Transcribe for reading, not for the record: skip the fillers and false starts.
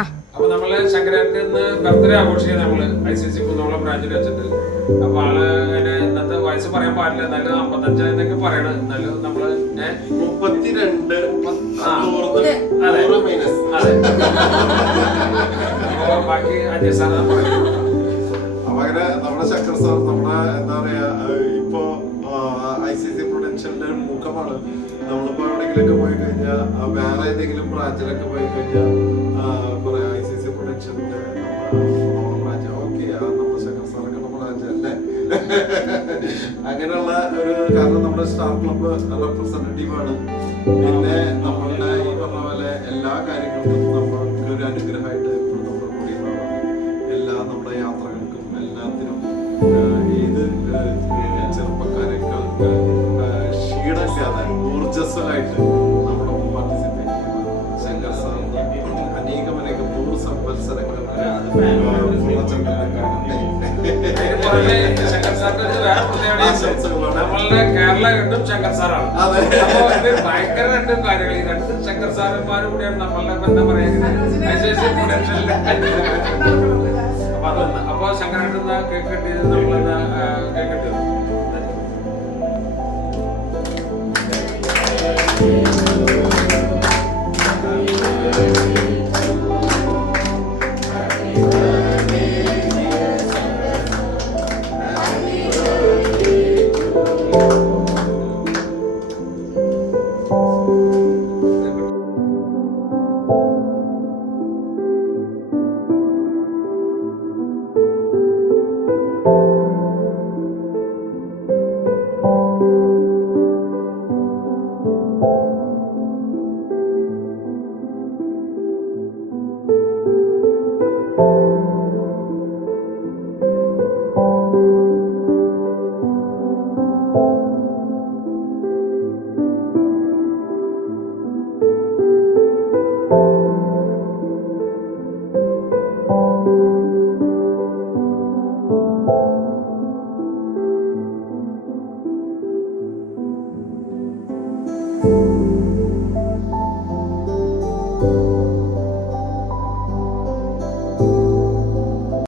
അപ്പൊ നമ്മള് ശങ്കരാന്റെ ബർത്ത്ഡേ ആഘോഷിക്കുക നമ്മള് ICC കുന്നോളം ബ്രാഞ്ചിൽ വെച്ചിട്ട്. അപ്പൊ ആള് ഇന്നത്തെ വയസ്സ് പറയാൻ പാടില്ല, എന്നാലും 55 എന്നൊക്കെ പറയണത്. എന്നാലും നമ്മള് 32 അതെ അതെ. അപ്പൊ ബാക്കി അജയ് സാർ പറയും. അപ്പൊ അങ്ങനെ നമ്മുടെ ശങ്കർ സാർ നമ്മുടെ എന്താ പറയാ ഇപ്പൊ ICC പ്രൊഡക്ഷന്റെ ഒരു മുഖമാണ്. നമ്മളിപ്പോ എവിടെയെങ്കിലൊക്കെ പോയി കഴിഞ്ഞാൽ വേറെ ഏതെങ്കിലും ബ്രാഞ്ചിലൊക്കെ പോയി കഴിഞ്ഞാൽ പറയാ ICC പ്രൊഡക്ഷന്റെ നമ്മുടെ ബ്രാഞ്ച് ഓക്കെ നമ്മുടെ ശങ്കർ സാറൊക്കെ നമ്മുടെ ബ്രാഞ്ച് അല്ലേ. അങ്ങനെയുള്ള ഒരു കാരണം നമ്മുടെ സ്റ്റാർ ക്ലബ്ബ് റെപ്രസെന്റേറ്റീവ് ആണ്. പിന്നെ നമ്മളുടെ ഈ പറഞ്ഞ പോലെ എല്ലാ കാര്യങ്ങൾക്കും നമ്മൾക്ക് ഒരു അനുഗ്രഹമായിട്ട് നമ്മുടെ കൂടി എല്ലാ നമ്മുടെ യാത്രകൾക്കും എല്ലാത്തിനും ഏത് ചെറുപ്പക്കാരെക്കാൾക്ക് ക്ഷീണമില്ലാതെ ഊർജസ്വലായിട്ട് നമ്മുടെ പാർട്ടിസിപ്പേറ്റ് ചെയ്യുന്ന ശങ്കർ സാറിന് അനേകം 100 സംവത്സരങ്ങൾ ശങ്കർ സാറിന്റെ നമ്മളുടെ കേരള രണ്ടും ശങ്കർ സാറാണ്. ഭയങ്കര രണ്ടും കാര്യങ്ങൾ. ഈ രണ്ട് ശങ്കർ സാറന്മാരും കൂടിയാണ് നമ്മളുടെ എന്താ പറയാ അപ്പൊ അതൊന്ന്. അപ്പൊ ശങ്കരായിട്ട് കേക്ക് കിട്ടിയത് നമ്മളെന്താ കേക്ക് കിട്ടിയത്